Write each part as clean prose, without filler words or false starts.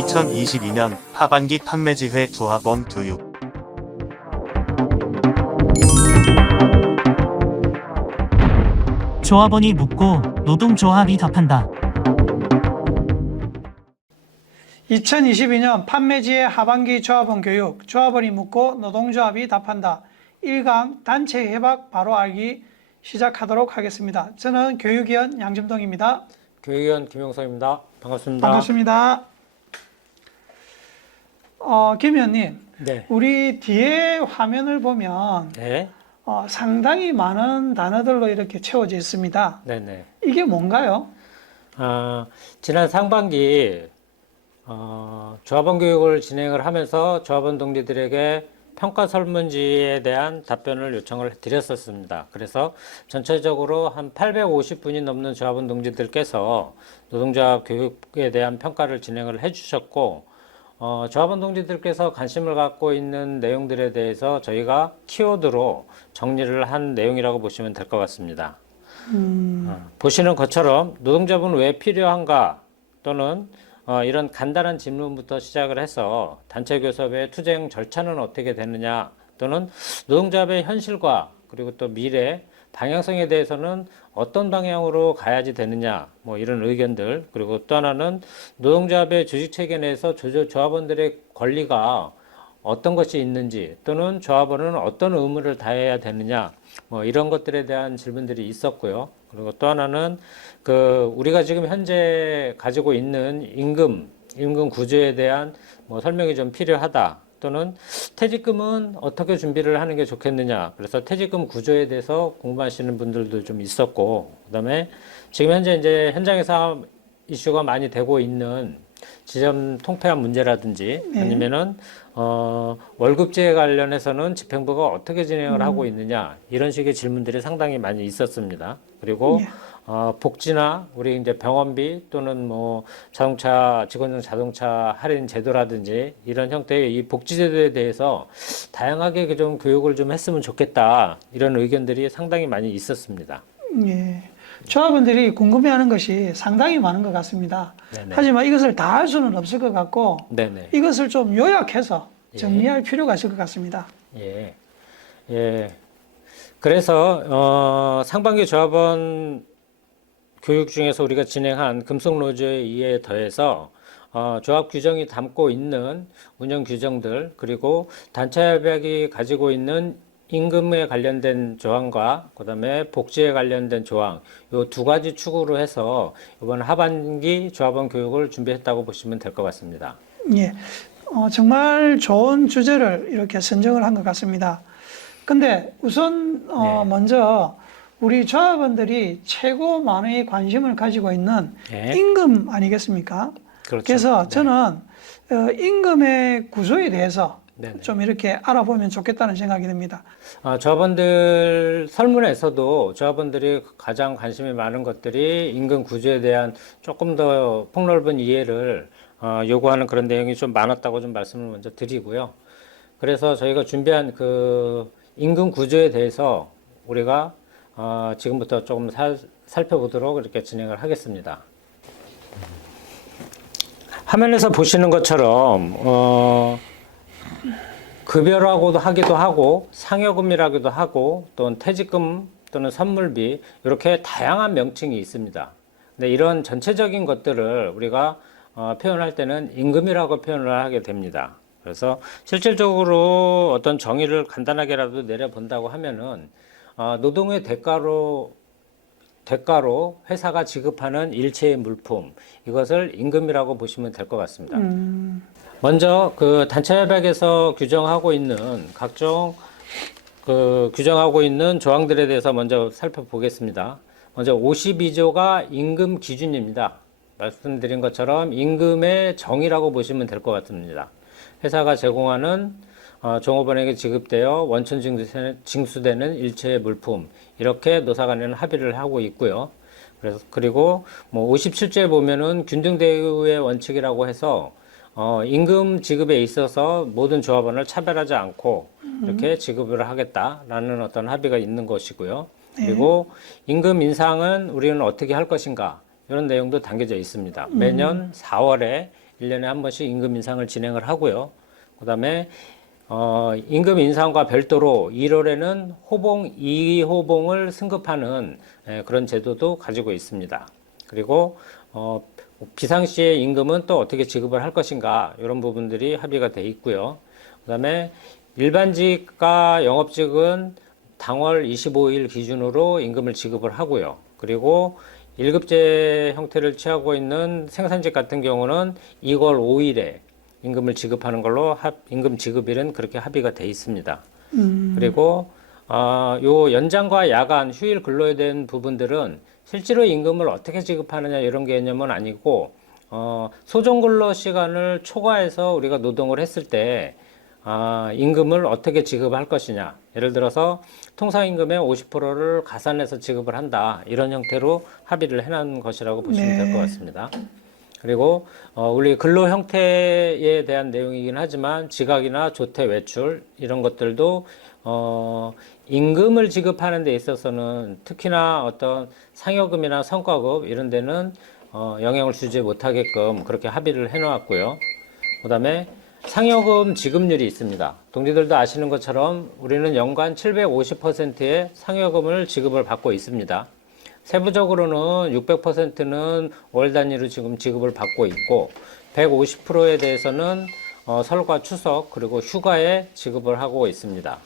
2022년 하반기 판매지회 조합원 교육. 조합원이 묻고 노동조합이 답한다. 2022년 판매지의 하반기 조합원 교육, 조합원이 묻고 노동조합이 답한다. 1강 단체 협약 바로 알기 시작하도록 하겠습니다. 저는 교육위원 양점동입니다. 교육위원 김용석입니다. 반갑습니다. 반갑습니다. 김 의원님, 네. 우리 뒤에 화면을 보면 네. 상당히 많은 단어들로 이렇게 채워져 있습니다. 네네. 이게 뭔가요? 지난 상반기 조합원 교육을 진행을 하면서 조합원 동지들에게 평가 설문지에 대한 답변을 요청을 드렸었습니다. 그래서 전체적으로 한 850분이 넘는 조합원 동지들께서 노동조합 교육에 대한 평가를 진행을 해주셨고, 조합원 동지들께서 관심을 갖고 있는 내용들에 대해서 저희가 키워드로 정리를 한 내용이라고 보시면 될 것 같습니다. 보시는 것처럼 노동조합은 왜 필요한가, 또는 이런 간단한 질문부터 시작을 해서 단체 교섭의 투쟁 절차는 어떻게 되느냐, 또는 노동조합의 현실과 그리고 또 미래 방향성에 대해서는 어떤 방향으로 가야지 되느냐, 뭐 이런 의견들, 그리고 또 하나는 노동조합의 조직체계 내에서 조합원들의 권리가 어떤 것이 있는지, 또는 조합원은 어떤 의무를 다해야 되느냐, 뭐 이런 것들에 대한 질문들이 있었고요. 그리고 또 하나는 우리가 지금 현재 가지고 있는 임금 구조에 대한 뭐 설명이 좀 필요하다. 또는 퇴직금은 어떻게 준비를 하는 게 좋겠느냐. 그래서 퇴직금 구조에 대해서 공부하시는 분들도 좀 있었고, 그다음에 지금 현재 이제 현장에서 이슈가 많이 되고 있는 지점 통폐합 문제라든지, 아니면은 월급제에 관련해서는 집행부가 어떻게 진행을 하고 있느냐, 이런 식의 질문들이 상당히 많이 있었습니다. 그리고 복지나 우리 이제 병원비 또는 뭐 자동차 직원용 자동차 할인 제도라든지 이런 형태의 이 복지 제도에 대해서 다양하게 좀 교육을 좀 했으면 좋겠다, 이런 의견들이 상당히 많이 있었습니다. 예. 조합원들이 궁금해하는 것이 상당히 많은 것 같습니다. 네네. 하지만 이것을 다 할 수는 없을 것 같고, 네네. 이것을 좀 요약해서 정리할 필요가 있을 것 같습니다. 예. 예. 그래서 상반기 조합원 교육 중에서 우리가 진행한 금속노조에 의해 더해서 조합 규정이 담고 있는 운영 규정들, 그리고 단체 협약이 가지고 있는 임금에 관련된 조항과 그다음에 복지에 관련된 조항, 이 두 가지 축으로 해서 이번 하반기 조합원 교육을 준비했다고 보시면 될 것 같습니다. 예. 정말 좋은 주제를 이렇게 선정을 한 것 같습니다. 근데 우선 먼저 우리 조합원들이 최고 많이 관심을 가지고 있는 임금 아니겠습니까? 그렇죠. 그래서 저는 임금의 구조에 대해서 네네. 좀 이렇게 알아보면 좋겠다는 생각이 듭니다. 조합원들 설문에서도 조합원들이 가장 관심이 많은 것들이 임금 구조에 대한 조금 더 폭넓은 이해를 요구하는 그런 내용이 좀 많았다고 좀 말씀을 먼저 드리고요. 그래서 저희가 준비한 임금 구조에 대해서 우리가 지금부터 조금 살펴보도록 이렇게 진행을 하겠습니다. 화면에서 보시는 것처럼 급여라고도 하기도 하고 상여금이라기도 하고 또는 퇴직금 또는 선물비, 이렇게 다양한 명칭이 있습니다. 근데 이런 전체적인 것들을 우리가 표현할 때는 임금이라고 표현을 하게 됩니다. 그래서 실질적으로 어떤 정의를 간단하게라도 내려본다고 하면은 노동의 대가로 회사가 지급하는 일체의 물품, 이것을 임금이라고 보시면 될 것 같습니다. 먼저 단체 협약에서 규정하고 있는 각종 규정하고 있는 조항들에 대해서 먼저 살펴보겠습니다. 먼저 52조가 임금 기준입니다. 말씀드린 것처럼 임금의 정의라고 보시면 될 것 같습니다. 회사가 제공하는 종업원에게 지급되어 원천 징수되는 일체의 물품, 이렇게 노사 간에는 합의를 하고 있고요. 그리고 뭐 57조에 보면은 균등 대우의 원칙이라고 해서 임금 지급에 있어서 모든 조합원을 차별하지 않고 이렇게 지급을 하겠다라는 어떤 합의가 있는 것이고요. 그리고 임금 인상은 우리는 어떻게 할 것인가, 이런 내용도 담겨져 있습니다. 매년 4월에 1년에 한 번씩 임금 인상을 진행을 하고요. 그다음에 임금 인상과 별도로 1월에는 호봉 2호봉을 승급하는 그런 제도도 가지고 있습니다. 그리고 비상시에 임금은 또 어떻게 지급을 할 것인가 이런 부분들이 합의가 돼 있고요. 그다음에 일반직과 영업직은 당월 25일 기준으로 임금을 지급을 하고요. 그리고 1급제 형태를 취하고 있는 생산직 같은 경우는 2월 5일에 임금을 지급하는 걸로 임금 지급일은 그렇게 합의가 돼 있습니다. 그리고 요 연장과 야간 휴일 근로에 대한 부분들은 실제로 임금을 어떻게 지급하느냐 이런 개념은 아니고 소정 근로 시간을 초과해서 우리가 노동을 했을 때 임금을 어떻게 지급할 것이냐. 예를 들어서 통상임금의 50%를 가산해서 지급을 한다. 이런 형태로 합의를 해놓은 것이라고 보시면 될 것 같습니다. 그리고 우리 근로 형태에 대한 내용이긴 하지만 지각이나 조퇴, 외출 이런 것들도 임금을 지급하는 데 있어서는 특히나 어떤 상여금이나 성과급 이런 데는 영향을 주지 못하게끔 그렇게 합의를 해놓았고요. 그다음에 상여금 지급률이 있습니다. 동지들도 아시는 것처럼 우리는 연간 750%의 상여금을 지급을 받고 있습니다. 세부적으로는 600%는 월 단위로 지금 지급을 받고 있고 150%에 대해서는 설과 추석 그리고 휴가에 지급을 하고 있습니다.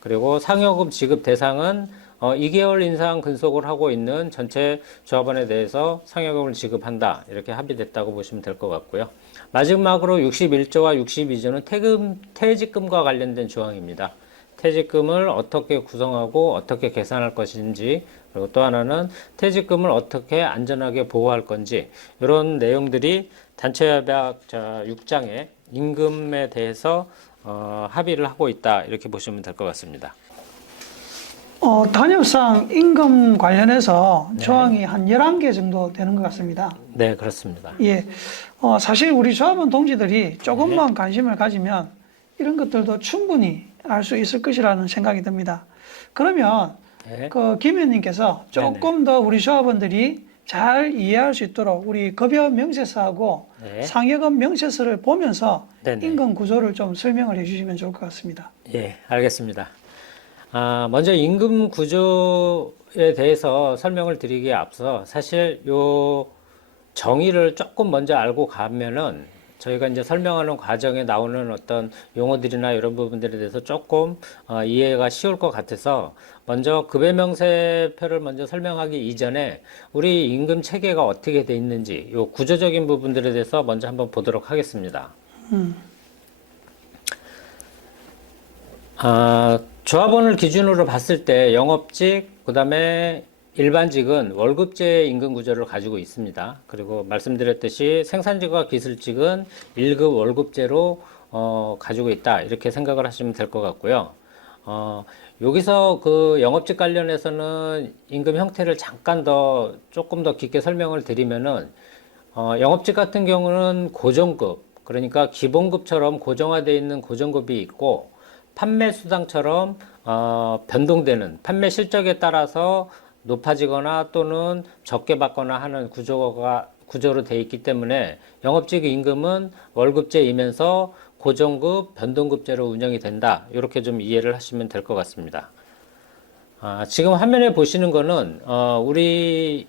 그리고 상여금 지급 대상은 2개월 인상 근속을 하고 있는 전체 조합원에 대해서 상여금을 지급한다. 이렇게 합의됐다고 보시면 될 것 같고요. 마지막으로 61조와 62조는 퇴직금과 관련된 조항입니다. 퇴직금을 어떻게 구성하고 어떻게 계산할 것인지 그리고 또 하나는 퇴직금을 어떻게 안전하게 보호할 건지 이런 내용들이 단체협약 6장의 임금에 대해서 합의를 하고 있다 이렇게 보시면 될 것 같습니다. 단협상 임금 관련해서 조항이 한 11개 정도 되는 것 같습니다. 네, 그렇습니다. 예. 사실 우리 조합원 동지들이 조금만 관심을 가지면 이런 것들도 충분히 알 수 있을 것이라는 생각이 듭니다. 그러면 김 의원님께서 조금 더 우리 조합원들이 잘 이해할 수 있도록 우리 급여 명세서하고 상여금 명세서를 보면서 임금 구조를 좀 설명을 해주시면 좋을 것 같습니다. 예, 알겠습니다. 먼저 임금 구조에 대해서 설명을 드리기에 앞서 사실 요 정의를 조금 먼저 알고 가면은 저희가 이제 설명하는 과정에 나오는 어떤 용어들이나 이런 부분들에 대해서 조금 이해가 쉬울 것 같아서 먼저 급여명세표를 먼저 설명하기 이전에 우리 임금 체계가 어떻게 돼 있는지 요 구조적인 부분들에 대해서 먼저 한번 보도록 하겠습니다. 조합원을 기준으로 봤을 때 영업직, 그다음에 일반직은 월급제 임금 구조를 가지고 있습니다. 그리고 말씀드렸듯이 생산직과 기술직은 1급 월급제로 가지고 있다. 이렇게 생각을 하시면 될 것 같고요. 여기서 그 영업직 관련해서는 임금 형태를 조금 더 깊게 설명을 드리면은, 영업직 같은 경우는 고정급, 그러니까 기본급처럼 고정화되어 있는 고정급이 있고, 판매 수당처럼 변동되는 판매 실적에 따라서 높아지거나 또는 적게 받거나 하는 구조로 되어 있기 때문에 영업직 임금은 월급제이면서 고정급, 변동급제로 운영이 된다. 이렇게 좀 이해를 하시면 될 것 같습니다. 지금 화면에 보시는 거는 우리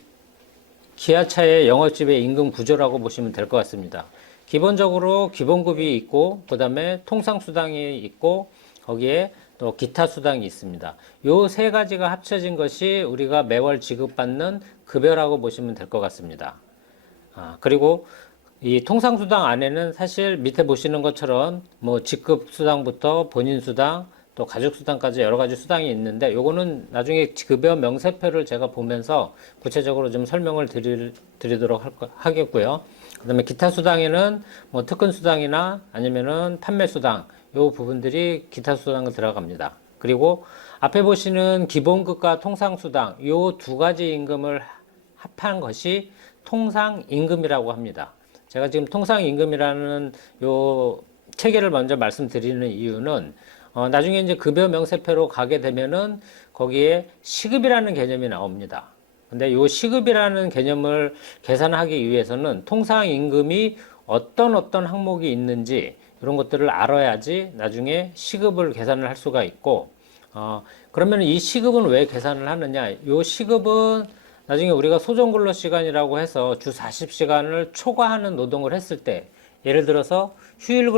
기아차의 영업집의 임금 구조라고 보시면 될 것 같습니다. 기본적으로 기본급이 있고 그 다음에 통상수당이 있고 거기에 또 기타 수당이 있습니다. 요 세 가지가 합쳐진 것이 우리가 매월 지급받는 급여라고 보시면 될 것 같습니다. 그리고 이 통상수당 안에는 사실 밑에 보시는 것처럼 뭐 직급 수당부터 본인 수당 또 가족 수당까지 여러 가지 수당이 있는데 요거는 나중에 급여 명세표를 제가 보면서 구체적으로 좀 설명을 드리도록 하겠고요. 그 다음에 기타 수당에는 뭐 특근 수당이나 아니면은 판매 수당 요 부분들이 기타 수당으로 들어갑니다. 그리고 앞에 보시는 기본급과 통상수당 요 두 가지 임금을 합한 것이 통상임금이라고 합니다. 제가 지금 통상임금이라는 요 체계를 먼저 말씀드리는 이유는 나중에 이제 급여 명세표로 가게 되면은 거기에 시급이라는 개념이 나옵니다. 근데 요 시급이라는 개념을 계산하기 위해서는 통상임금이 어떤 항목이 있는지 이런 것들을 알아야지 나중에 시급을 계산을 할 수가 있고, 그러면 이 시급은 왜 계산을 하느냐? 이 시급은 나중에 우리가 소정근로 시간이라고 해서 주 40시간을 초과하는 노동을 했을 때, 예를 들어서 휴일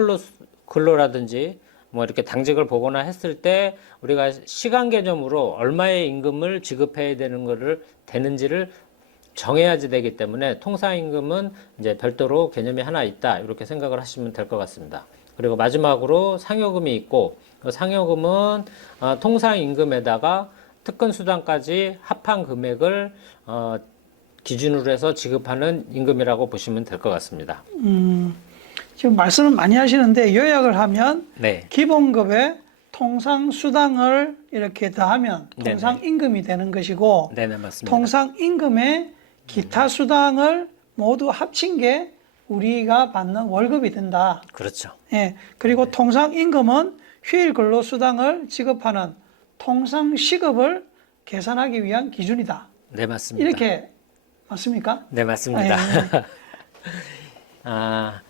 근로라든지 뭐 이렇게 당직을 보거나 했을 때 우리가 시간 개념으로 얼마의 임금을 지급해야 되는지를 정해야지 되기 때문에 통상임금은 이제 별도로 개념이 하나 있다, 이렇게 생각을 하시면 될 것 같습니다. 그리고 마지막으로 상여금이 있고, 그 상여금은 통상임금에다가 특근수당까지 합한 금액을 기준으로 해서 지급하는 임금이라고 보시면 될 것 같습니다. 지금 말씀을 많이 하시는데 요약을 하면 네. 기본급에 통상수당을 이렇게 더하면 네네. 통상임금이 되는 것이고, 네네, 맞습니다. 통상임금에 기타 수당을 모두 합친 게 우리가 받는 월급이 된다. 그렇죠. 예. 그리고 통상임금은 휴일 근로수당을 지급하는 통상시급을 계산하기 위한 기준이다. 네, 맞습니다. 이렇게 맞습니까? 네, 맞습니다. 예.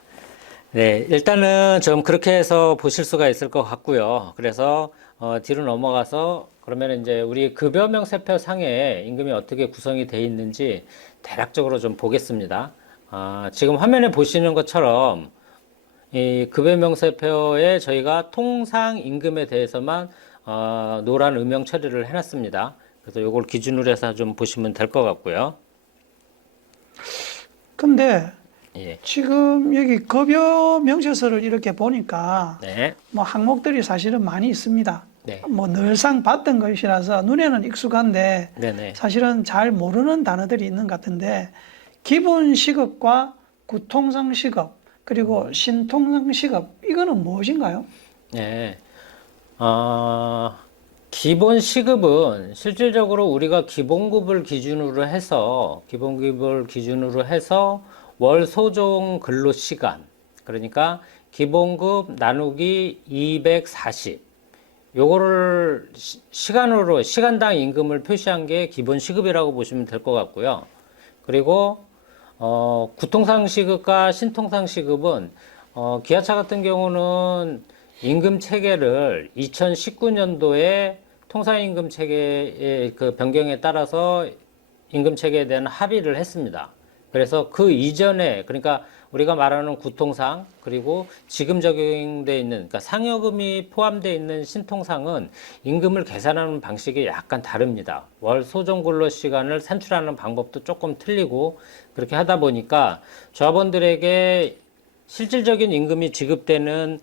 네, 일단은 좀 그렇게 해서 보실 수가 있을 것 같고요. 그래서 뒤로 넘어가서 그러면 이제 우리 급여명세표 상에 임금이 어떻게 구성이 되어 있는지 대략적으로 좀 보겠습니다. 지금 화면에 보시는 것처럼 이 급여명세표에 저희가 통상임금에 대해서만 노란 음영 처리를 해놨습니다. 그래서 이걸 기준으로 해서 좀 보시면 될 것 같고요. 근데 예. 지금 여기 급여 명세서를 이렇게 보니까 네. 뭐 항목들이 사실은 많이 있습니다. 네. 뭐 늘상 봤던 것이라서 눈에는 익숙한데 네네. 사실은 잘 모르는 단어들이 있는 것 같은데, 기본 시급과 구통상 시급 그리고 신통상 시급, 이거는 무엇인가요? 네. 기본 시급은 실질적으로 우리가 기본급을 기준으로 해서 월 소정 근로 시간, 그러니까 기본급 나누기 240, 요거를 시간으로 시간당 임금을 표시한 게 기본 시급이라고 보시면 될 것 같고요. 그리고 구통상 시급과 신통상 시급은 기아차 같은 경우는 임금 체계를 2019년도에 통상임금 체계의 그 변경에 따라서 임금 체계에 대한 합의를 했습니다. 그래서 그 이전에, 그러니까 우리가 말하는 구통상, 그리고 지금 적용되어 있는, 그러니까 상여금이 포함되어 있는 신통상은 임금을 계산하는 방식이 약간 다릅니다. 월 소정 근로 시간을 산출하는 방법도 조금 틀리고, 그렇게 하다 보니까 조합원들에게 실질적인 임금이 지급되는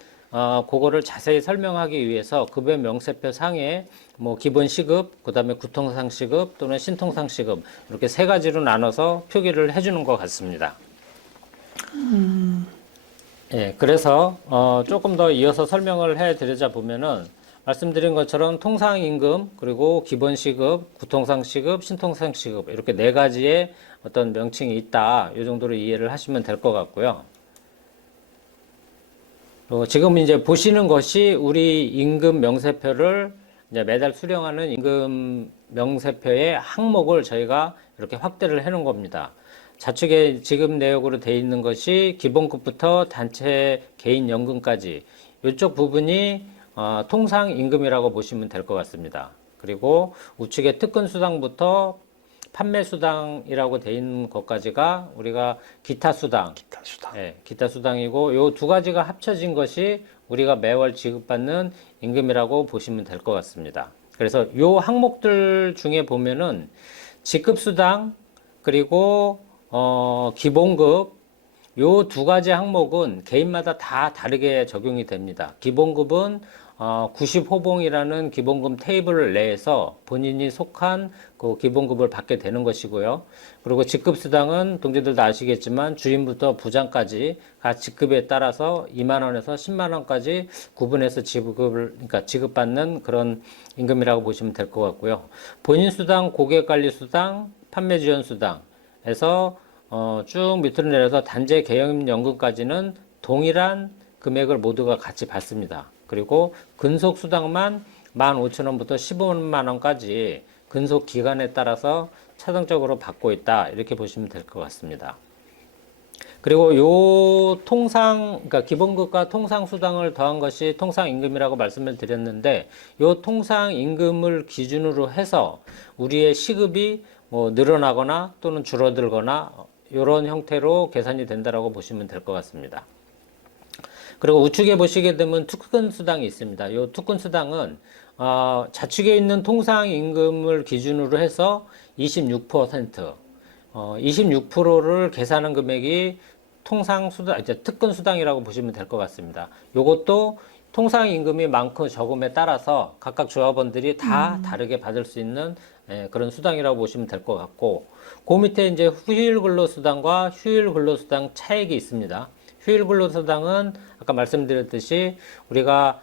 그거를 자세히 설명하기 위해서 급여 명세표 상에 뭐 기본 시급, 그다음에 구통상 시급 또는 신통상 시급, 이렇게 세 가지로 나눠서 표기를 해주는 것 같습니다. 예, 그래서 조금 더 이어서 설명을 해드리자 보면은 말씀드린 것처럼 통상 임금, 그리고 기본 시급, 구통상 시급, 신통상 시급, 이렇게 네 가지의 어떤 명칭이 있다, 이 정도로 이해를 하시면 될 것 같고요. 지금 이제 보시는 것이 우리 임금 명세표를 이제 매달 수령하는 임금 명세표의 항목을 저희가 이렇게 확대를 해 놓은 겁니다. 좌측에 지급 내역으로 되어 있는 것이 기본급부터 단체 개인 연금까지, 이쪽 부분이 통상 임금이라고 보시면 될 것 같습니다. 그리고 우측에 특근 수당부터 판매 수당이라고 되어 있는 것까지가 우리가 기타 수당. 예, 기타 수당이고, 요 두 가지가 합쳐진 것이 우리가 매월 지급받는 임금이라고 보시면 될 것 같습니다. 그래서 요 항목들 중에 보면은 직급 수당, 그리고 기본급, 요 두 가지 항목은 개인마다 다 다르게 적용이 됩니다. 기본급은 90호봉이라는 기본급 테이블 내에서 본인이 속한 그 기본급을 받게 되는 것이고요. 그리고 직급수당은 동지들도 아시겠지만 주인부터 부장까지 각 직급에 따라서 2만 원에서 10만 원까지 구분해서 그러니까 지급받는 그런 임금이라고 보시면 될 것 같고요. 본인수당, 고객관리수당, 판매지원수당에서 쭉 밑으로 내려서 단체 개인연금까지는 동일한 금액을 모두가 같이 받습니다. 그리고 근속수당만 15,000원부터 15만 원까지 근속 기간에 따라서 차등적으로 받고 있다, 이렇게 보시면 될 것 같습니다. 그리고 요 그러니까 기본급과 통상수당을 더한 것이 통상임금이라고 말씀을 드렸는데, 요 통상임금을 기준으로 해서 우리의 시급이 뭐 늘어나거나 또는 줄어들거나 이런 형태로 계산이 된다라고 보시면 될 것 같습니다. 그리고 우측에 보시게 되면 투근수당이 있습니다. 이 투근수당은 자축에 있는 통상임금을 기준으로 해서 26%, 26%를 계산한 금액이 통상수당, 이제 특근수당이라고 보시면 될 것 같습니다. 이것도 통상임금이 많고 적음에 따라서 각각 조합원들이 다 다르게 받을 수 있는 그런 수당이라고 보시면 될 것 같고, 그 밑에 이제 후일 근로수당과 휴일 근로수당 차액이 있습니다. 휴일 근로수당은 아까 말씀드렸듯이 우리가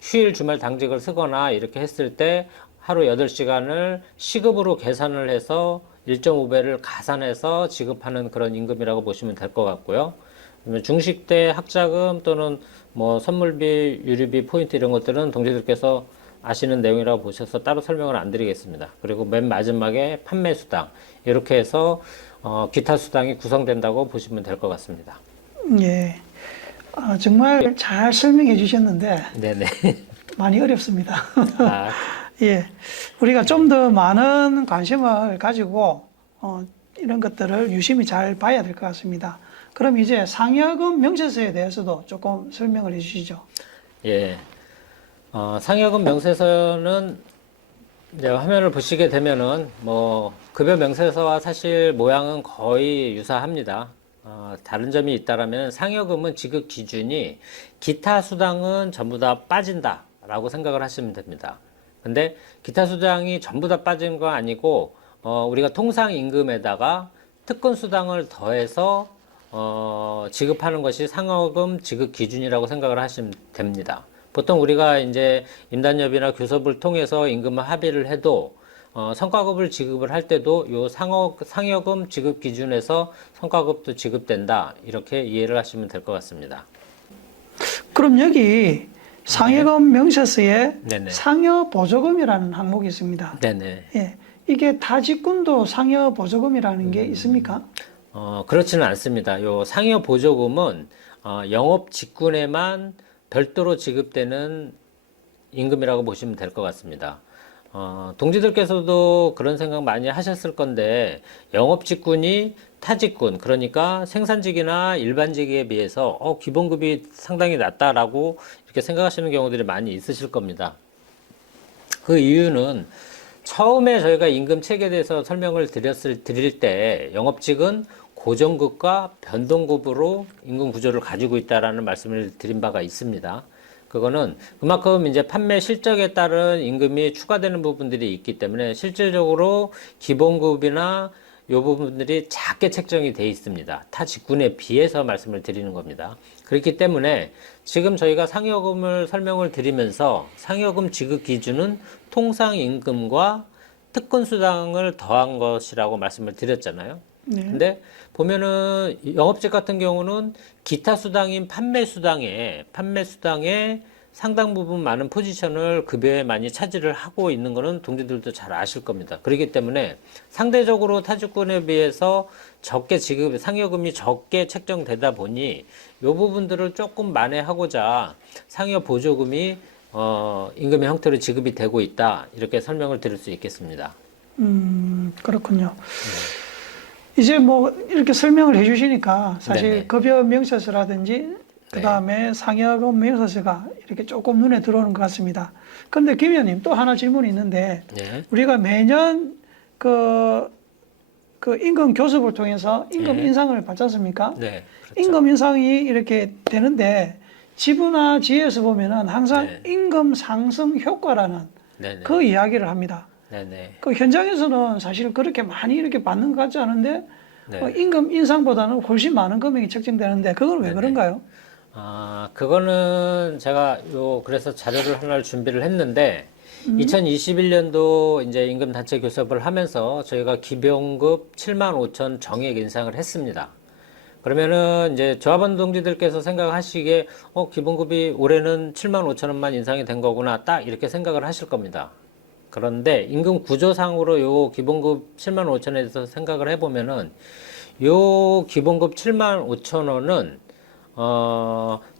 휴일 주말 당직을 쓰거나 이렇게 했을 때 하루 8시간을 시급으로 계산을 해서 1.5배를 가산해서 지급하는 그런 임금이라고 보시면 될 것 같고요. 중식대 학자금 또는 뭐 선물비, 유류비, 포인트 이런 것들은 동지들께서 아시는 내용이라고 보셔서 따로 설명을 안 드리겠습니다. 그리고 맨 마지막에 판매수당, 이렇게 해서 기타 수당이 구성된다고 보시면 될 것 같습니다. 예. 정말 잘 설명해 주셨는데 네네. 많이 어렵습니다. 아, 예. 우리가 좀 더 많은 관심을 가지고 이런 것들을 유심히 잘 봐야 될 것 같습니다. 그럼 이제 상여금 명세서에 대해서도 조금 설명을 해 주시죠. 예. 상여금 명세서는 이제 화면을 보시게 되면은 뭐 급여 명세서와 사실 모양은 거의 유사합니다. 다른 점이 있다라면 상여금은 지급 기준이 기타 수당은 전부 다 빠진다라고 생각을 하시면 됩니다. 근데 기타 수당이 전부 다 빠진 거 아니고 우리가 통상 임금에다가 특권 수당을 더해서 지급하는 것이 상여금 지급 기준이라고 생각을 하시면 됩니다. 보통 우리가 이제 임단협이나 교섭을 통해서 임금을 합의를 해도 성과급을 지급을 할 때도 요 상여금 지급 기준에서 성과급도 지급된다, 이렇게 이해를 하시면 될 것 같습니다. 그럼 여기 상여금 명세서에 네네. 상여 보조금이라는 항목이 있습니다. 네네. 예. 이게 타 직군도 상여 보조금이라는 게 있습니까? 그렇지는 않습니다. 요 상여 보조금은 영업 직군에만 별도로 지급되는 임금이라고 보시면 될 것 같습니다. 동지들께서도 그런 생각 많이 하셨을 건데, 영업 직군이 타 직군, 그러니까 생산직이나 일반직에 비해서 기본급이 상당히 낮다라고 이렇게 생각하시는 경우들이 많이 있으실 겁니다. 그 이유는 처음에 저희가 임금 체계에 대해서 설명을 드릴 때 영업직은 고정급과 변동급으로 임금 구조를 가지고 있다라는 말씀을 드린 바가 있습니다. 그거는 그만큼 이제 판매 실적에 따른 임금이 추가되는 부분들이 있기 때문에 실질적으로 기본급이나 이 부분들이 작게 책정이 돼 있습니다. 타 직군에 비해서 말씀을 드리는 겁니다. 그렇기 때문에 지금 저희가 상여금을 설명을 드리면서 상여금 지급 기준은 통상임금과 특권수당을 더한 것이라고 말씀을 드렸잖아요. 네. 근데 보면은 영업직 같은 경우는 기타 수당인 판매 수당에 상당 부분 많은 포지션을 급여에 많이 차지를 하고 있는 거는 동지들도 잘 아실 겁니다. 그렇기 때문에 상대적으로 타직군에 비해서 적게 상여금이 적게 책정되다 보니 이 부분들을 조금 만회하고자 상여 보조금이 임금의 형태로 지급이 되고 있다, 이렇게 설명을 드릴 수 있겠습니다. 그렇군요. 이제 뭐 이렇게 설명을 해주시니까 사실 네네. 급여 명세서라든지 그 다음에 상여금 명세서가 이렇게 조금 눈에 들어오는 것 같습니다. 그런데 김 의원님, 또 하나 질문이 있는데, 네. 우리가 매년 그 임금 교섭을 통해서 임금 네. 인상을 받지 않습니까? 네, 그렇죠. 임금 인상이 이렇게 되는데 지부나 지혜에서 보면은 항상 네. 임금 상승 효과라는 네네. 그 이야기를 합니다. 네네. 그 현장에서는 사실 그렇게 많이 이렇게 받는 것 같지 않은데 네. 임금 인상보다는 훨씬 많은 금액이 책정되는데 그건 왜 네네. 그런가요? 그거는 제가 그래서 자료를 하나를 준비를 했는데, 2021년도 이제 임금 단체 교섭을 하면서 저희가 기본급 75,000 정액 인상을 했습니다. 그러면은 이제 조합원 동지들께서 생각하시기에 기본급이 올해는 75,000원만 인상이 된 거구나, 딱 이렇게 생각을 하실 겁니다. 그런데 임금 구조상으로 요 기본급 75,000원에 대해서 생각을 해보면은 요 기본급 75,000원은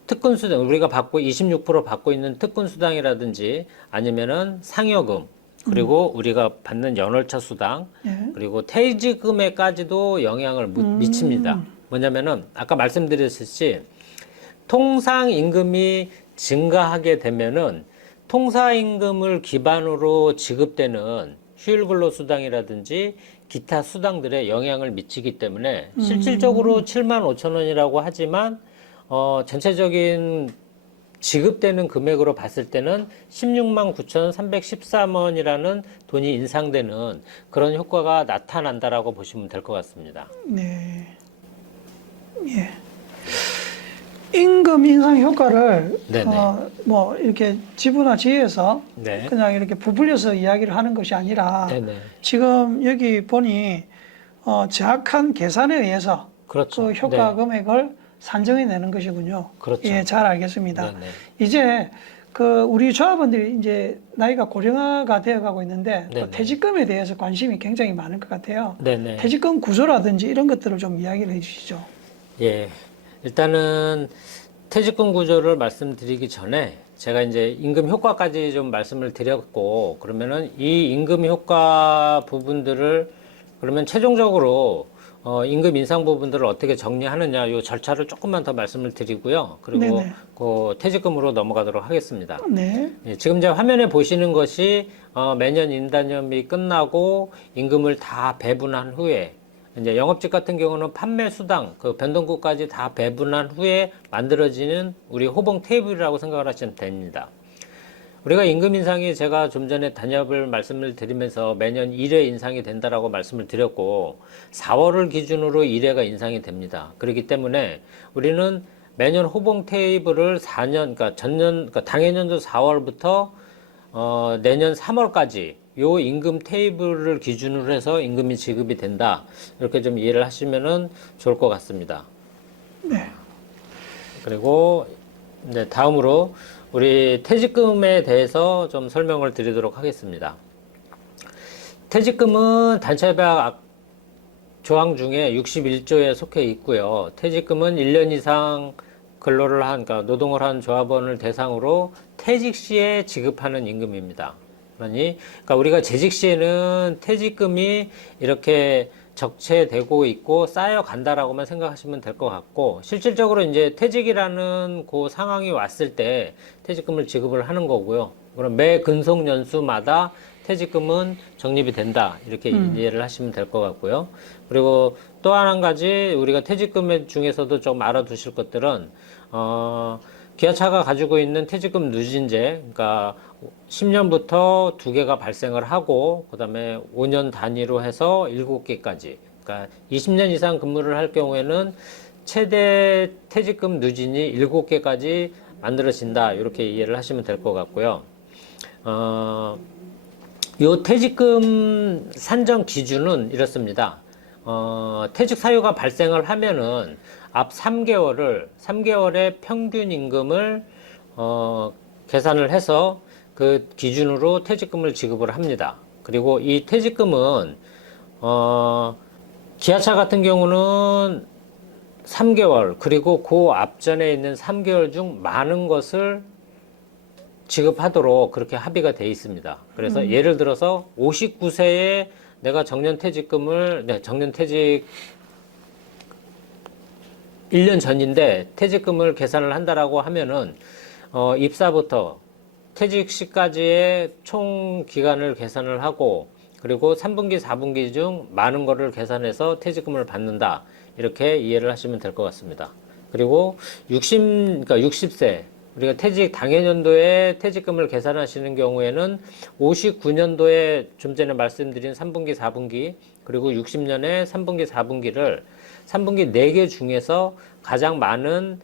특근수당, 우리가 받고 26% 받고 있는 특근수당이라든지 아니면은 상여금, 그리고 우리가 받는 연월차 수당, 예. 그리고 퇴직금에까지도 영향을 미칩니다. 뭐냐면은 아까 말씀드렸듯이 통상 임금이 증가하게 되면은 통사 임금을 기반으로 지급되는 휴일 근로 수당이라든지 기타 수당들에 영향을 미치기 때문에 실질적으로 75,000원이라고 하지만 전체적인 지급되는 금액으로 봤을 때는 169,313원이라는 돈이 인상되는 그런 효과가 나타난다라고 보시면 될 것 같습니다. 네. 예. 임금 인상 효과를 네네. 뭐 이렇게 지부나 지혜에서 네. 그냥 이렇게 부풀려서 이야기를 하는 것이 아니라 네네. 지금 여기 보니 정확한 계산에 의해서 그렇죠. 그 효과 네. 금액을 산정해 내는 것이군요. 그렇죠. 예, 잘 알겠습니다. 네네. 이제 그 우리 조합원들이 이제 나이가 고령화가 되어 가고 있는데 또 네네. 퇴직금에 대해서 관심이 굉장히 많을 것 같아요. 네네. 퇴직금 구조라든지 이런 것들을 좀 이야기를 해 주시죠. 예. 일단은 퇴직금 구조를 말씀드리기 전에 제가 이제 임금 효과까지 좀 말씀을 드렸고, 그러면은 이 임금 효과 부분들을 그러면 최종적으로 임금 인상 부분들을 어떻게 정리하느냐, 요 절차를 조금만 더 말씀을 드리고요. 그리고 네네. 그 퇴직금으로 넘어가도록 하겠습니다. 네. 예, 지금 이제 화면에 보시는 것이 매년 인단념이 끝나고 임금을 다 배분한 후에 이제 영업직 같은 경우는 판매 수당, 그 변동구까지 다 배분한 후에 만들어지는 우리 호봉 테이블이라고 생각을 하시면 됩니다. 우리가 임금 인상이 제가 좀 전에 단협을 말씀을 드리면서 매년 1회 인상이 된다라고 말씀을 드렸고 4월을 기준으로 1회가 인상이 됩니다. 그렇기 때문에 우리는 매년 호봉 테이블을 4년, 그러니까 그러니까 당해년도 4월부터 내년 3월까지 요 임금 테이블을 기준으로 해서 임금이 지급이 된다. 이렇게 좀 이해를 하시면은 좋을 것 같습니다. 네. 그리고 이제 다음으로 우리 퇴직금에 대해서 좀 설명을 드리도록 하겠습니다. 퇴직금은 단체협약 조항 중에 61조에 속해 있고요. 퇴직금은 1년 이상 근로를 한, 그러니까 노동을 한 조합원을 대상으로 퇴직 시에 지급하는 임금입니다. 그러니까 우리가 재직 시에는 퇴직금이 이렇게 적체되고 있고 쌓여간다라고만 생각하시면 될 것 같고, 실질적으로 이제 퇴직이라는 그 상황이 왔을 때 퇴직금을 지급을 하는 거고요. 그럼 매 근속 연수마다 퇴직금은 적립이 된다. 이렇게 이해를 하시면 될 것 같고요. 그리고 또 한 가지 우리가 퇴직금 중에서도 좀 알아두실 것들은, 기아차가 가지고 있는 퇴직금 누진제, 그러니까 10년부터 2개가 발생을 하고, 그 다음에 5년 단위로 해서 7개까지. 그러니까 20년 이상 근무를 할 경우에는 최대 퇴직금 누진이 7개까지 만들어진다. 이렇게 이해를 하시면 될 것 같고요. 요 퇴직금 산정 기준은 이렇습니다. 퇴직 사유가 발생을 하면은 앞 3개월의 평균 임금을 계산을 해서 그 기준으로 퇴직금을 지급을 합니다. 그리고 이 퇴직금은 기아차 같은 경우는 3개월, 그리고 그 앞전에 있는 3개월 중 많은 것을 지급하도록 그렇게 합의가 돼 있습니다. 그래서 예를 들어서 59세에 내가 정년퇴직 1년 전인데 퇴직금을 계산을 한다라고 하면은 입사부터 퇴직 시까지의 총 기간을 계산을 하고, 그리고 3분기, 4분기 중 많은 거를 계산해서 퇴직금을 받는다. 이렇게 이해를 하시면 될 것 같습니다. 그리고 60세, 우리가 퇴직 당해년도에 퇴직금을 계산하시는 경우에는 59년도에 좀 전에 말씀드린 3분기, 4분기, 그리고 60년에 3분기, 4분기를 3분기 4개 중에서 가장 많은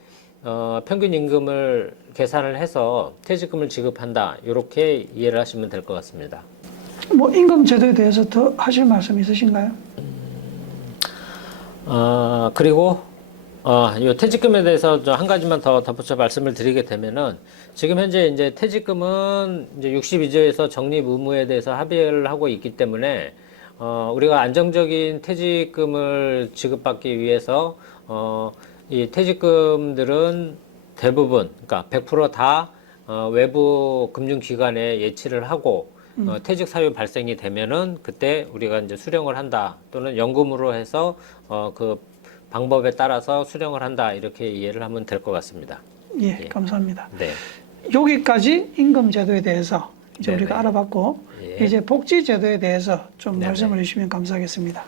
평균 임금을 계산을 해서 퇴직금을 지급한다. 이렇게 이해를 하시면 될 것 같습니다. 뭐 임금 제도에 대해서 더 하실 말씀 있으신가요? 그리고 이 퇴직금에 대해서 한 가지만 더 덧붙여 말씀을 드리게 되면은, 지금 현재 이제 퇴직금은 이제 62조에서 적립 의무에 대해서 합의를 하고 있기 때문에 우리가 안정적인 퇴직금을 지급받기 위해서 이 퇴직금들은 대부분, 그러니까 100%다 외부 금융기관에 예치를 하고 퇴직 사유 발생이 되면은 그때 우리가 이제 수령을 한다 또는 연금으로 해서 그 방법에 따라서 수령을 한다 이렇게 이해를 하면 될 것 같습니다. 예, 감사합니다. 네. 여기까지 임금제도에 대해서 이제 네네. 우리가 알아봤고 예. 이제 복지제도에 대해서 좀 네네. 말씀을 해주시면 감사하겠습니다.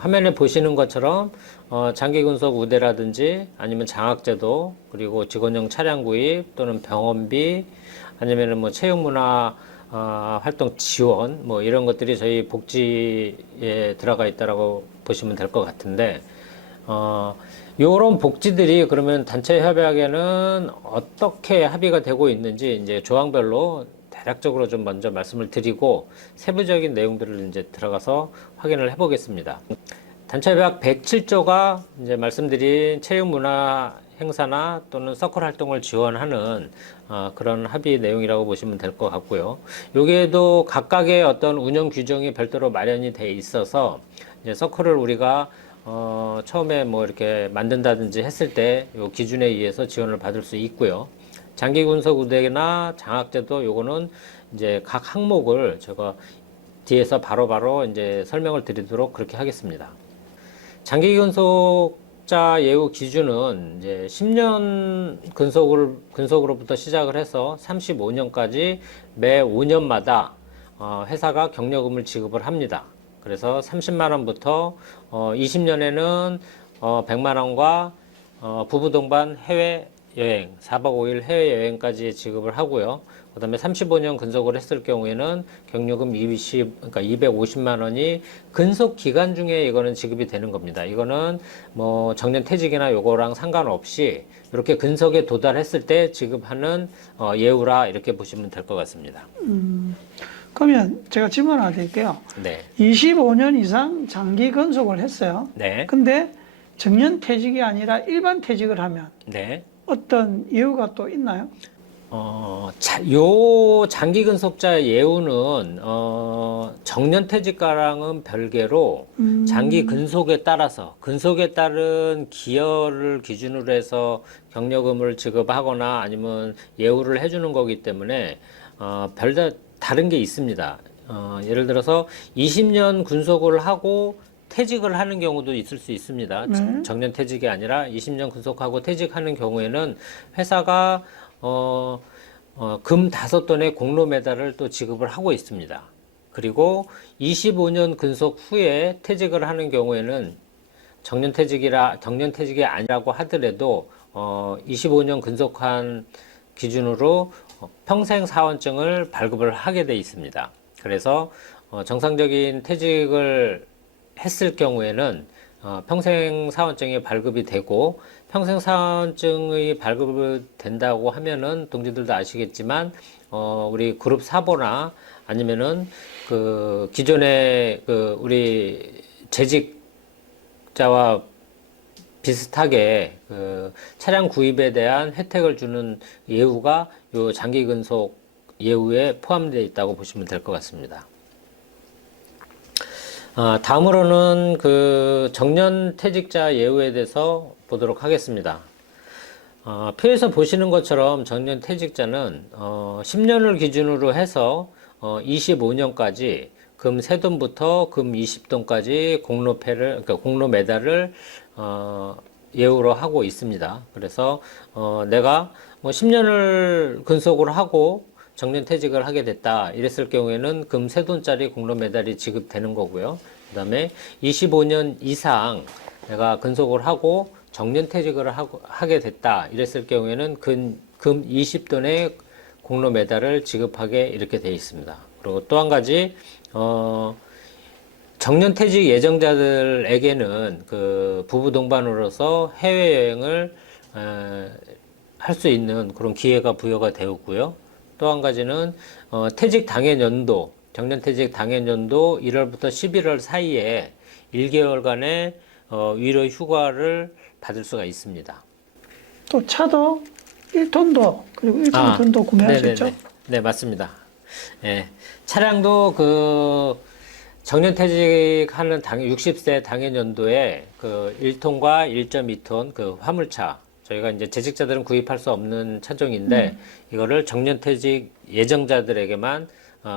화면에 보시는 것처럼 장기근속 우대라든지 아니면 장학제도 그리고 직원용 차량 구입 또는 병원비 아니면은 뭐 체육문화 활동 지원 뭐 이런 것들이 저희 복지에 들어가 있다라고 보시면 될 것 같은데 요런 복지들이 그러면 단체 협약에는 어떻게 합의가 되고 있는지 이제 조항별로 대략적으로 좀 먼저 말씀을 드리고 세부적인 내용들을 이제 들어가서 확인을 해보겠습니다. 단체 협약 107조가 이제 말씀드린 체육문화 행사나 또는 서클 활동을 지원하는 그런 합의 내용이라고 보시면 될 것 같고요. 여기에도 각각의 어떤 운영 규정이 별도로 마련이 돼 있어서 이제 서클을 우리가 처음에 뭐 이렇게 만든다든지 했을 때 요 기준에 의해서 지원을 받을 수 있고요. 장기군속 우대나 장학제도 요거는 이제 각 항목을 제가 뒤에서 바로바로 이제 설명을 드리도록 그렇게 하겠습니다. 장기근속자 예우 기준은 이제 10년 근속으로부터 시작을 해서 35년까지 매 5년마다 회사가 경력금을 지급을 합니다. 그래서 30만 원부터 20년에는 100만 원과 부부 동반 해외 여행, 4박 5일 해외여행까지 지급을 하고요. 그 다음에 35년 근속을 했을 경우에는 경력금 그러니까 250만 원이 근속 기간 중에 이거는 지급이 되는 겁니다. 이거는 뭐 정년퇴직이나 요거랑 상관없이 이렇게 근속에 도달했을 때 지급하는 예우라 이렇게 보시면 될 것 같습니다. 그러면 제가 질문 하나 드릴게요. 네. 25년 이상 장기 근속을 했어요. 네. 근데 정년퇴직이 아니라 일반 퇴직을 하면 네. 어떤 이유가 또 있나요? 요 장기 근속자 예우는 정년퇴직가랑은 별개로 장기 근속에 따라서 근속에 따른 기여를 기준으로 해서 경력금을 지급하거나 아니면 예우를 해주는 거기 때문에 다른 게 있습니다. 예를 들어서 20년 근속을 하고 퇴직을 하는 경우도 있을 수 있습니다. 정년퇴직이 아니라 20년 근속하고 퇴직하는 경우에는 회사가 금 5돈의 공로 메달을 또 지급을 하고 있습니다. 그리고 25년 근속 후에 퇴직을 하는 경우에는 정년퇴직이 아니라고 하더라도 25년 근속한 기준으로 평생 사원증을 발급을 하게 돼 있습니다. 그래서 정상적인 퇴직을 했을 경우에는 평생 사원증이 발급이 되고 평생 사원증이 발급이 된다고 하면은 동지들도 아시겠지만 우리 그룹 사보나 아니면은 그 기존의 그 우리 재직자와 비슷하게 그 차량 구입에 대한 혜택을 주는 예우가 요 장기 근속 예우에 포함되어 있다고 보시면 될 것 같습니다. 다음으로는 그 정년 퇴직자 예우에 대해서 보도록 하겠습니다. 표에서 보시는 것처럼 정년 퇴직자는 10년을 기준으로 해서 25년까지 금 3돈부터 금 20돈까지 그러니까 공로 메달을 예우로 하고 있습니다. 그래서 내가 뭐 10년을 근속을 하고 정년퇴직을 하게 됐다 이랬을 경우에는 금 3돈짜리 공로 메달이 지급되는 거고요. 그 다음에 25년 이상 내가 근속을 하고 정년퇴직을 하게 됐다 이랬을 경우에는 금 20돈의 공로 메달을 지급하게 이렇게 되어 있습니다. 그리고 또 한 가지 정년퇴직 예정자들에게는 그 부부 동반으로서 해외여행을 할 수 있는 그런 기회가 부여가 되었고요. 또 한 가지는 퇴직 당해년도, 정년퇴직 당해년도 1월부터 11월 사이에 1개월간의 위로 휴가를 받을 수가 있습니다. 또 차도 1톤도 그리고 1.5톤도 구매할 수 있죠? 네, 맞습니다. 예, 차량도 그 정년퇴직하는 60세 당해연도에 그 1톤과 1.2톤 그 화물차, 저희가 이제 재직자들은 구입할 수 없는 차종인데 이거를 정년퇴직 예정자들에게만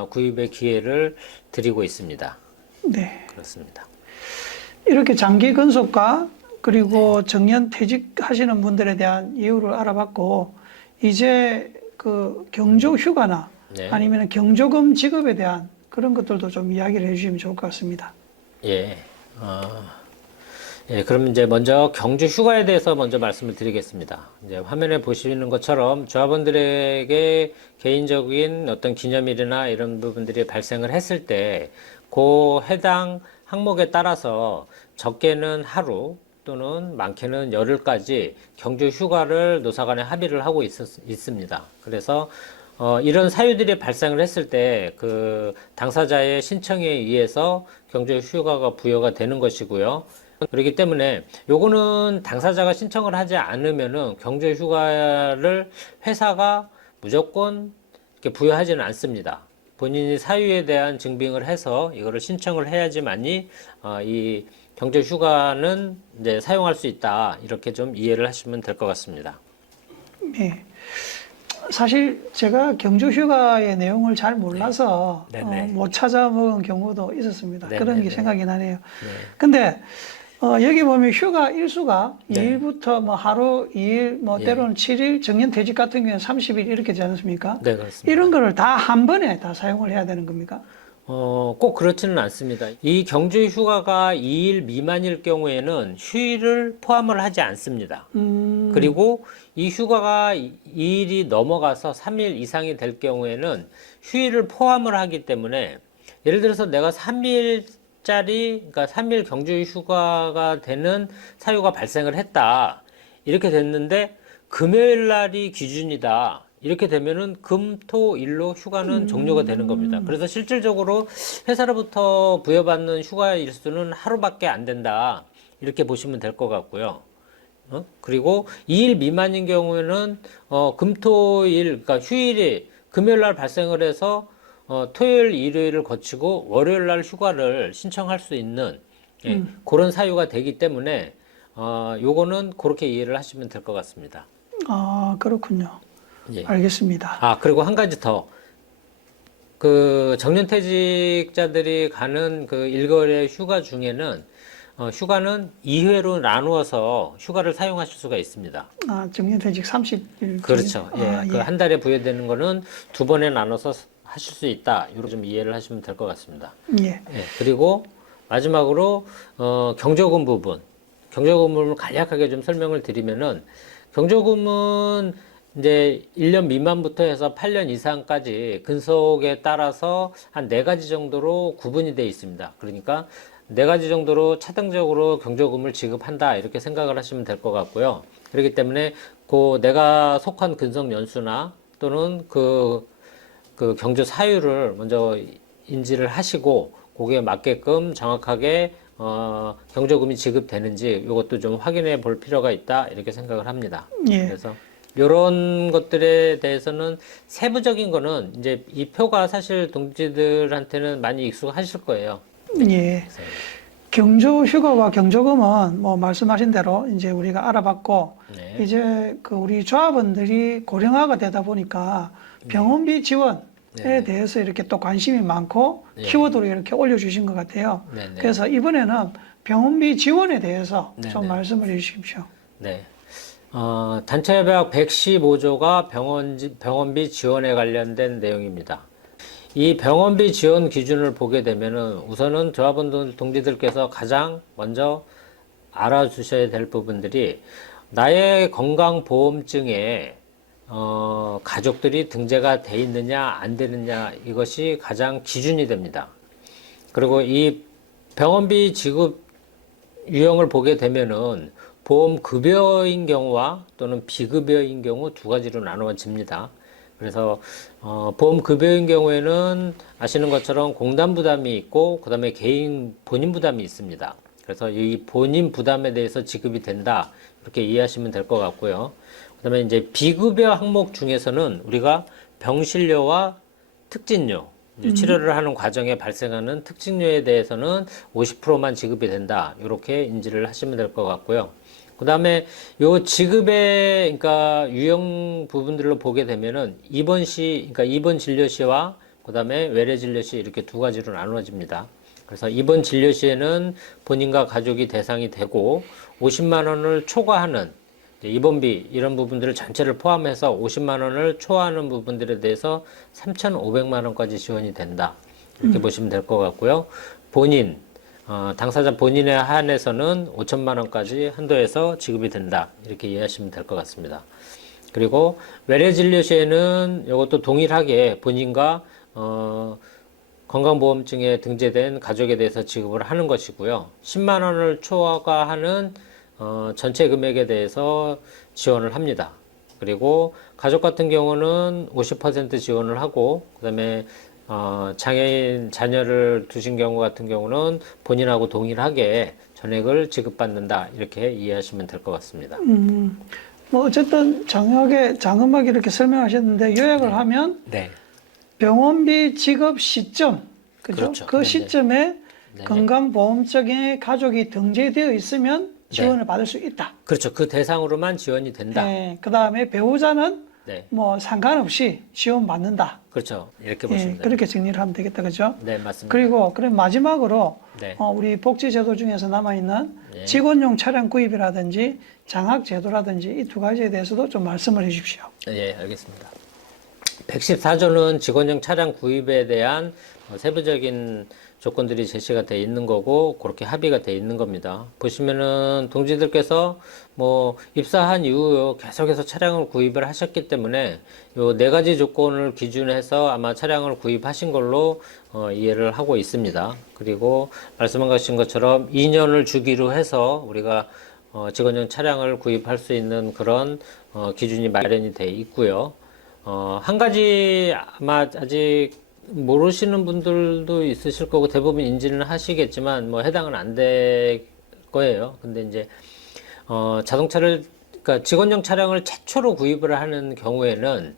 구입의 기회를 드리고 있습니다. 네. 그렇습니다. 이렇게 장기 근속과 그리고 정년 퇴직하시는 분들에 대한 이유를 알아봤고, 이제 그 경조 휴가나 네. 아니면 경조금 지급에 대한 그런 것들도 좀 이야기를 해주시면 좋을 것 같습니다. 예. 예, 그럼 이제 먼저 경주 휴가에 대해서 먼저 말씀을 드리겠습니다. 이제 화면에 보시는 것처럼 조합원들에게 개인적인 어떤 기념일이나 이런 부분들이 발생을 했을 때, 그 해당 항목에 따라서 적게는 하루 또는 많게는 열흘까지 경주 휴가를 노사 간에 합의를 하고 있습니다. 그래서 이런 사유들이 발생을 했을 때 그 당사자의 신청에 의해서 경주 휴가가 부여가 되는 것이고요. 그렇기 때문에 요거는 당사자가 신청을 하지 않으면은 경주 휴가를 회사가 무조건 이렇게 부여하지는 않습니다. 본인이 사유에 대한 증빙을 해서 이거를 신청을 해야지만이 이 경주 휴가는 이제 사용할 수 있다. 이렇게 좀 이해를 하시면 될 것 같습니다. 네. 사실 제가 경주 휴가의 내용을 잘 몰라서 네네. 못 찾아먹은 경우도 있었습니다. 그런 게 네네네. 생각이 나네요. 네. 근데 여기 보면 휴가 일수가 네. 2일부터 뭐 하루, 2일, 뭐 예. 때로는 7일, 정년퇴직 같은 경우는 30일 이렇게 되지 않습니까? 네, 그렇습니다. 이런 거를 다 한 번에 다 사용을 해야 되는 겁니까? 꼭 그렇지는 않습니다. 이 경주 휴가가 2일 미만일 경우에는 휴일을 포함을 하지 않습니다. 그리고 이 휴가가 2일이 넘어가서 3일 이상이 될 경우에는 휴일을 포함을 하기 때문에, 예를 들어서 내가 3일짜리, 그러니까 3일 경주 휴가가 되는 사유가 발생을 했다. 이렇게 됐는데 금요일 날이 기준이다. 이렇게 되면은 금, 토, 일로 휴가는 종료가 되는 겁니다. 그래서 실질적으로 회사로부터 부여받는 휴가 일수는 하루밖에 안 된다. 이렇게 보시면 될 것 같고요. 그리고 2일 미만인 경우에는 금, 토, 일, 그러니까 휴일이 금요일 날 발생을 해서 토요일, 일요일을 거치고 월요일 날 휴가를 신청할 수 있는 그런 사유가 되기 때문에 요거는 그렇게 이해를 하시면 될 것 같습니다. 아, 그렇군요. 예. 알겠습니다. 그리고 한 가지 더. 그 정년퇴직자들이 가는 그 일거래 휴가 중에는 휴가는 2회로 나누어서 휴가를 사용하실 수가 있습니다. 아, 정년퇴직 30일. 그렇죠. 예. 그 한 달에 부여되는 거는 두 번에 나눠서 하실 수 있다. 이렇게 좀 이해를 하시면 될 것 같습니다. 예. 예. 그리고 마지막으로 경조금 부분. 경조금을 간략하게 좀 설명을 드리면은, 경조금은 이제 1년 미만부터 해서 8년 이상까지 근속에 따라서 한 4가지 정도로 구분이 되어 있습니다. 그러니까 4가지 정도로 차등적으로 경조금을 지급한다. 이렇게 생각을 하시면 될 것 같고요. 그렇기 때문에 그 내가 속한 근속 연수나 또는 그 경조 사유를 먼저 인지를 하시고 거기에 맞게끔 정확하게 경조금이 지급되는지 이것도 좀 확인해 볼 필요가 있다. 이렇게 생각을 합니다. 예. 그래서 이런 것들에 대해서는 세부적인 거는 이제 이 표가 사실 동지들한테는 많이 익숙하실 거예요. 예. 경조 휴가와 경조금은 뭐 말씀하신 대로 이제 우리가 알아봤고, 네. 이제 그 우리 조합원들이 고령화가 되다 보니까 병원비 지원에 네. 대해서 이렇게 또 관심이 많고 네. 키워드로 이렇게 올려주신 것 같아요. 네, 네. 그래서 이번에는 병원비 지원에 대해서 네, 좀 네. 말씀을 해주십시오. 네. 단체협약 115조가 병원비 지원에 관련된 내용입니다. 이 병원비 지원 기준을 보게 되면은 우선은 조합원 동지들께서 가장 먼저 알아주셔야 될 부분들이, 나의 건강보험증에 가족들이 등재가 돼 있느냐 안 되느냐, 이것이 가장 기준이 됩니다. 그리고 이 병원비 지급 유형을 보게 되면은 보험 급여인 경우와 또는 비급여인 경우 2가지로 나누어집니다. 그래서 보험 급여인 경우에는 아시는 것처럼 공단 부담이 있고 그 다음에 개인 본인 부담이 있습니다. 그래서 이 본인 부담에 대해서 지급이 된다, 이렇게 이해하시면 될 것 같고요. 그 다음에 이제 비급여 항목 중에서는 우리가 병실료와 특진료, 이제 치료를 하는 과정에 발생하는 특징료에 대해서는 50%만 지급이 된다. 이렇게 인지를 하시면 될 것 같고요. 그 다음에 요 지급의, 그러니까 유형 부분들로 보게 되면은 그러니까 입원 진료 시와 그 다음에 외래 진료 시 이렇게 두 가지로 나누어집니다. 그래서 입원 진료 시에는 본인과 가족이 대상이 되고 50만 원을 초과하는 입원비 이런 부분들을 전체를 포함해서 50만 원을 초과하는 부분들에 대해서 3,500만 원까지 지원이 된다. 이렇게 보시면 될 것 같고요. 당사자 본인에 한해서는 5천만 원까지 한도에서 지급이 된다. 이렇게 이해하시면 될 것 같습니다. 그리고 외래 진료 시에는 이것도 동일하게 본인과 건강보험증에 등재된 가족에 대해서 지급을 하는 것이고요. 10만 원을 초과하는 전체 금액에 대해서 지원을 합니다. 그리고 가족 같은 경우는 50% 지원을 하고, 그 다음에 장애인 자녀를 두신 경우 같은 경우는 본인하고 동일하게 전액을 지급받는다. 이렇게 이해하시면 될 것 같습니다. 뭐 어쨌든 장엄하게 이렇게 설명하셨는데 요약을 하면 네. 병원비 지급 시점, 그죠? 그렇죠. 그 네네. 시점에 네. 건강보험증에 가족이 등재되어 있으면 지원을 네. 받을 수 있다. 그렇죠. 그 대상으로만 지원이 된다. 네, 그 다음에 배우자는 네. 뭐 상관없이 지원받는다. 그렇죠. 이렇게 예, 보시면 됩니다. 그렇게 정리를 하면 되겠다, 그죠? 네, 맞습니다. 그럼 마지막으로 네. 우리 복지제도 중에서 남아있는 네. 직원용 차량 구입이라든지 장학제도라든지 이 두 가지에 대해서도 좀 말씀을 해 주십시오. 예, 알겠습니다. 114조는 직원용 차량 구입에 대한 세부적인 조건들이 제시가 돼 있는 거고 그렇게 합의가 돼 있는 겁니다. 보시면은 동지들께서 뭐 입사한 이후 계속해서 차량을 구입을 하셨기 때문에 요 네 가지 조건을 기준해서 아마 차량을 구입하신 걸로 이해를 하고 있습니다. 그리고 말씀하신 것처럼 2년을 주기로 해서 우리가 직원용 차량을 구입할 수 있는 그런 기준이 마련이 돼 있고요. 한 가지 아마 아직 모르시는 분들도 있으실 거고 대부분 인지는 하시겠지만 뭐 해당은 안 될 거예요. 근데 이제 그러니까 직원용 차량을 최초로 구입을 하는 경우에는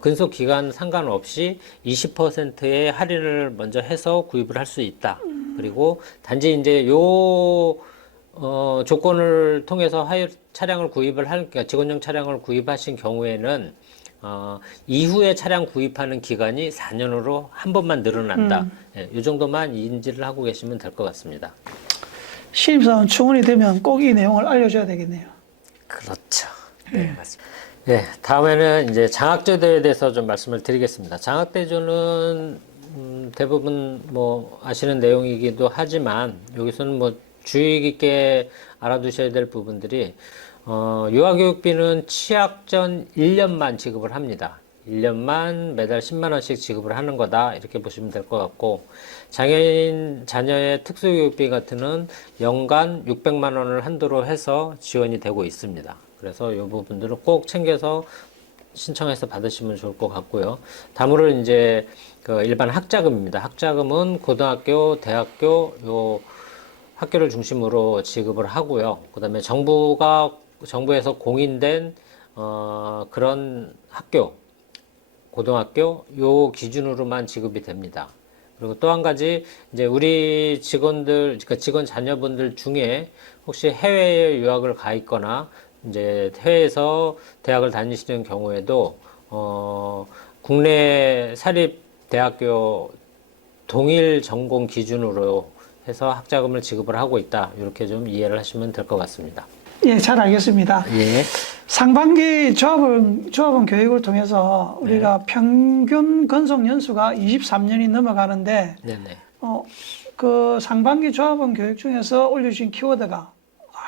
근속 기간 상관없이 20%의 할인을 먼저 해서 구입을 할 수 있다. 그리고 단지 이제 조건을 통해서 차량을 그러니까 직원용 차량을 구입하신 경우에는 이후에 차량 구입하는 기간이 4년으로 한 번만 늘어난다. 예, 이 정도만 인지를 하고 계시면 될 것 같습니다. 신입사원 충원이 되면 꼭 이 내용을 알려줘야 되겠네요. 그렇죠. 네, 맞습니다. 네, 다음에는 이제 장학제도에 대해서 좀 말씀을 드리겠습니다. 장학제도는 대부분 뭐 아시는 내용이기도 하지만 여기서는 뭐 주의 깊게 알아두셔야 될 부분들이 유아교육비는 취학 전 1년만 지급을 합니다. 1년만 매달 10만 원씩 지급을 하는 거다 이렇게 보시면 될 것 같고 장애인 자녀의 특수교육비 같은 연간 600만 원을 한도로 해서 지원이 되고 있습니다. 그래서 이 부분들은 꼭 챙겨서 신청해서 받으시면 좋을 것 같고요. 다음으로 이제 그 일반 학자금입니다. 학자금은 고등학교, 대학교 요 학교를 중심으로 지급을 하고요. 그다음에 정부에서 공인된 그런 학교, 고등학교 요 기준으로만 지급이 됩니다. 그리고 또 한 가지 이제 우리 직원들, 그러니까 직원 자녀분들 중에 혹시 해외에 유학을 가 있거나 이제 해외에서 대학을 다니시는 경우에도 국내 사립 대학교 동일 전공 기준으로 해서 학자금을 지급을 하고 있다. 이렇게 좀 이해를 하시면 될 것 같습니다. 예, 잘 알겠습니다. 예. 상반기 조합원 교육을 통해서 우리가 평균 근속 연수가 23년이 넘어가는데, 네네. 그 상반기 조합원 교육 중에서 올려주신 키워드가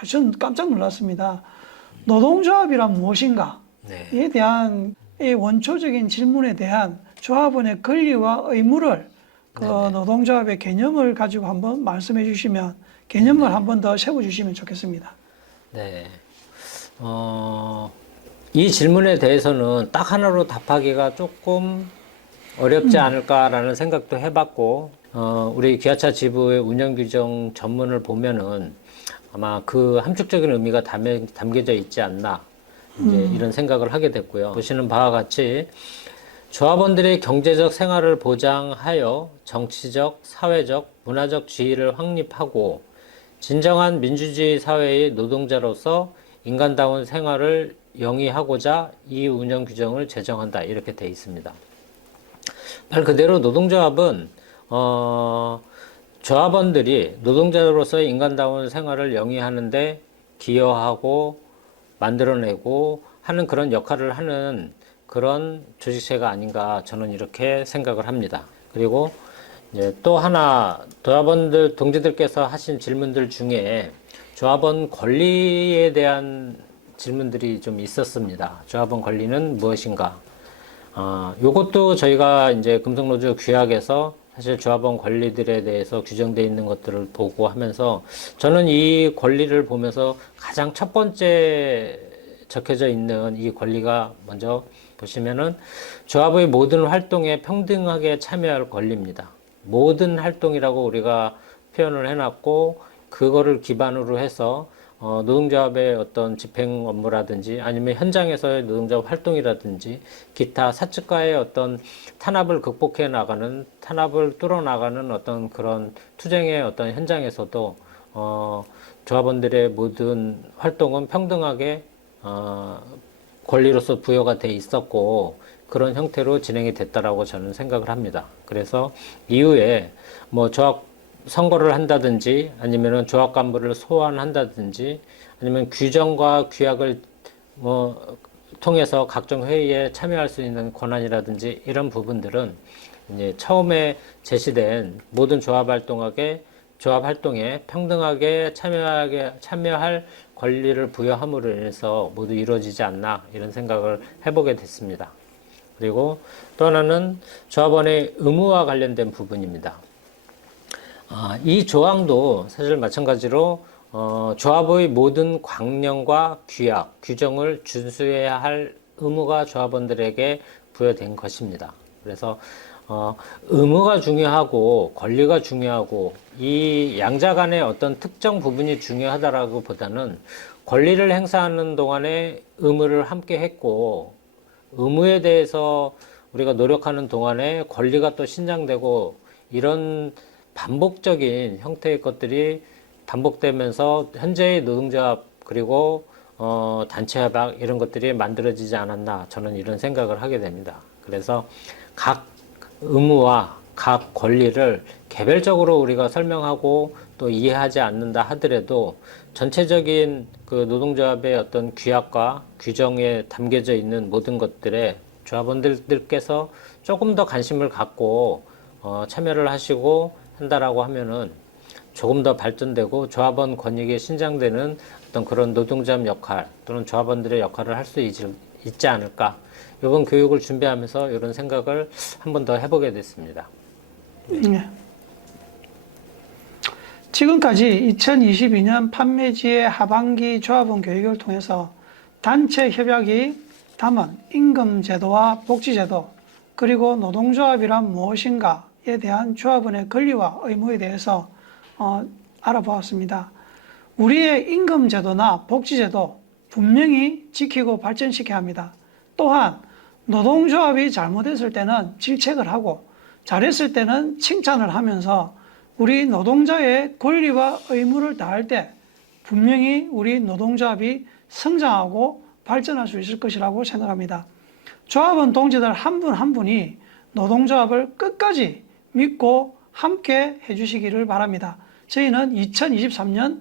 전 깜짝 놀랐습니다. 노동조합이란 무엇인가? 네. 이에 대한 이 원초적인 질문에 대한 조합원의 권리와 의무를 그 노동조합의 개념을 가지고 한번 말씀해 주시면 개념을 한번 더 세워주시면 좋겠습니다. 네. 이 질문에 대해서는 딱 하나로 답하기가 조금 어렵지 않을까라는 생각도 해봤고, 우리 기아차 지부의 운영규정 전문을 보면은 아마 그 함축적인 의미가 담겨져 있지 않나, 이제 이런 생각을 하게 됐고요. 보시는 바와 같이 조합원들의 경제적 생활을 보장하여 정치적, 사회적, 문화적 지위를 확립하고 진정한 민주주의 사회의 노동자로서 인간다운 생활을 영위하고자 이 운영 규정을 제정한다. 이렇게 돼 있습니다. 말 그대로 노동조합은 조합원들이 노동자로서의 인간다운 생활을 영위하는데 기여하고 만들어내고 하는 그런 역할을 하는 그런 조직체가 아닌가 저는 이렇게 생각을 합니다. 그리고 이제 또 하나 조합원들 동지들께서 하신 질문들 중에 조합원 권리에 대한 질문들이 좀 있었습니다. 조합원 권리는 무엇인가? 요것도 저희가 이제 금속노조 규약에서 사실 조합원 권리들에 대해서 규정되어 있는 것들을 보고 하면서 저는 이 권리를 보면서 가장 첫 번째 적혀져 있는 이 권리가 먼저 보시면은 조합의 모든 활동에 평등하게 참여할 권리입니다. 모든 활동이라고 우리가 표현을 해놨고 그거를 기반으로 해서 노동조합의 어떤 집행 업무라든지 아니면 현장에서의 노동조합 활동이라든지 기타 사측과의 어떤 탄압을 극복해 나가는 탄압을 뚫어 나가는 어떤 그런 투쟁의 어떤 현장에서도 조합원들의 모든 활동은 평등하게 권리로서 부여가 돼 있었고 그런 형태로 진행이 됐다라고 저는 생각을 합니다. 그래서 이후에 뭐 조합 선거를 한다든지 아니면은 조합 간부를 소환한다든지 아니면 규정과 규약을 뭐 통해서 각종 회의에 참여할 수 있는 권한이라든지 이런 부분들은 이제 처음에 제시된 모든 조합 활동에 평등하게 참여할 권리를 부여함으로 인해서 모두 이루어지지 않나 이런 생각을 해보게 됐습니다. 그리고 또 하나는 조합원의 의무와 관련된 부분입니다. 이 조항도 사실 마찬가지로 조합의 모든 광령과 규약, 규정을 준수해야 할 의무가 조합원들에게 부여된 것입니다. 그래서 의무가 중요하고 권리가 중요하고 이 양자 간의 어떤 특정 부분이 중요하다라고 보다는 권리를 행사하는 동안에 의무를 함께 했고 의무에 대해서 우리가 노력하는 동안에 권리가 또 신장되고 이런 반복적인 형태의 것들이 반복되면서 현재의 노동조합 그리고 단체 협약 이런 것들이 만들어지지 않았나 저는 이런 생각을 하게 됩니다. 그래서 각 의무와 각 권리를 개별적으로 우리가 설명하고 또 이해하지 않는다 하더라도 전체적인 그 노동조합의 어떤 규약과 규정에 담겨져 있는 모든 것들에 조합원들께서 조금 더 관심을 갖고 참여를 하시고 한다라고 하면은 조금 더 발전되고 조합원 권익이 신장되는 어떤 그런 노동조합 역할 또는 조합원들의 역할을 할 수 있지 않을까. 이번 교육을 준비하면서 이런 생각을 한 번 더 해보게 됐습니다. 네. 지금까지 2022년 판매지의 하반기 조합원 교육을 통해서 단체 협약이 담은 임금제도와 복지제도 그리고 노동조합이란 무엇인가에 대한 조합원의 권리와 의무에 대해서 알아보았습니다. 우리의 임금제도나 복지제도 분명히 지키고 발전시켜야 합니다. 또한 노동조합이 잘못했을 때는 질책을 하고 잘했을 때는 칭찬을 하면서 우리 노동자의 권리와 의무를 다할 때 분명히 우리 노동조합이 성장하고 발전할 수 있을 것이라고 생각합니다. 조합원 동지들 한 분 한 분이 노동조합을 끝까지 믿고 함께 해주시기를 바랍니다. 저희는 2023년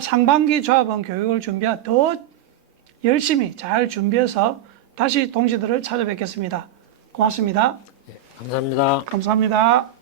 상반기 조합원 교육을 준비한 더 열심히 잘 준비해서 다시 동지들을 찾아뵙겠습니다. 고맙습니다. 감사합니다. 감사합니다.